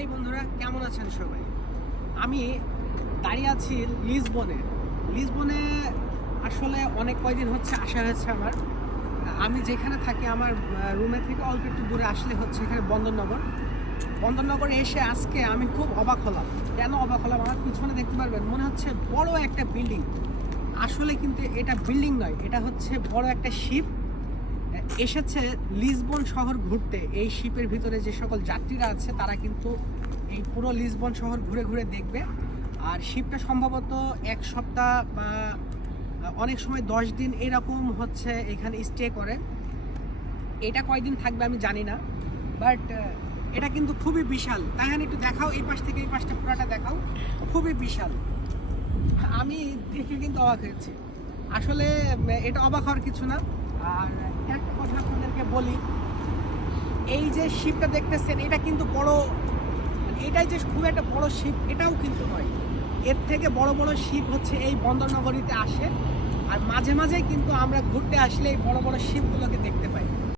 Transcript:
এই বন্ধুরা কেমন আছেন সবাই? আমি দাঁড়িয়ে আছি লিসবনে আসলে অনেক কয়দিন হচ্ছে আসা হয়েছে আমার। আমি যেখানে থাকি আমার রুমে থেকে অল্প একটু দূরে আসলে হচ্ছে এখানে বন্দরনগরে এসে আজকে আমি খুব অবাক হলাম। কেন অবাক হলাম? আমার পিছনে দেখতে পারবেন, মনে হচ্ছে বড় একটা বিল্ডিং। আসলে কিন্তু এটা বিল্ডিং নয়, এটা হচ্ছে বড় একটা শিপ এসেছে লিসবন শহর ঘুরতে। এই শিপের ভিতরে যে সকল যাত্রীরা আছে তারা কিন্তু এই পুরো লিসবন শহর ঘুরে ঘুরে দেখবে। আর শিপটা সম্ভবত এক সপ্তাহ বা অনেক সময় 10 দিন এরকম হচ্ছে এখানে স্টে করে। এটা কয়দিন থাকবে আমি জানি না, বাট এটা কিন্তু খুবই বিশাল। তাই একটু দেখাও, এই পাশ থেকে এই পাশটা পুরোটা দেখাও, খুবই বিশাল। আমি দেখে কিন্তু অবাক হয়েছি। আসলে এটা অবাক হওয়ার কিছু না। আর একটা কথা আপনাদেরকে বলি, এই যে শিপটা দেখতেছেন এটা কিন্তু বড়, এটাই যে খুব একটা বড় শিপ এটাও কিন্তু নয়। এর থেকে বড় বড় শিপ হচ্ছে এই বন্দরনগরীতে আসে, আর মাঝে মাঝে কিন্তু আমরা ঘুরতে আসলে এই বড় বড় শিপগুলোকে দেখতে পাই।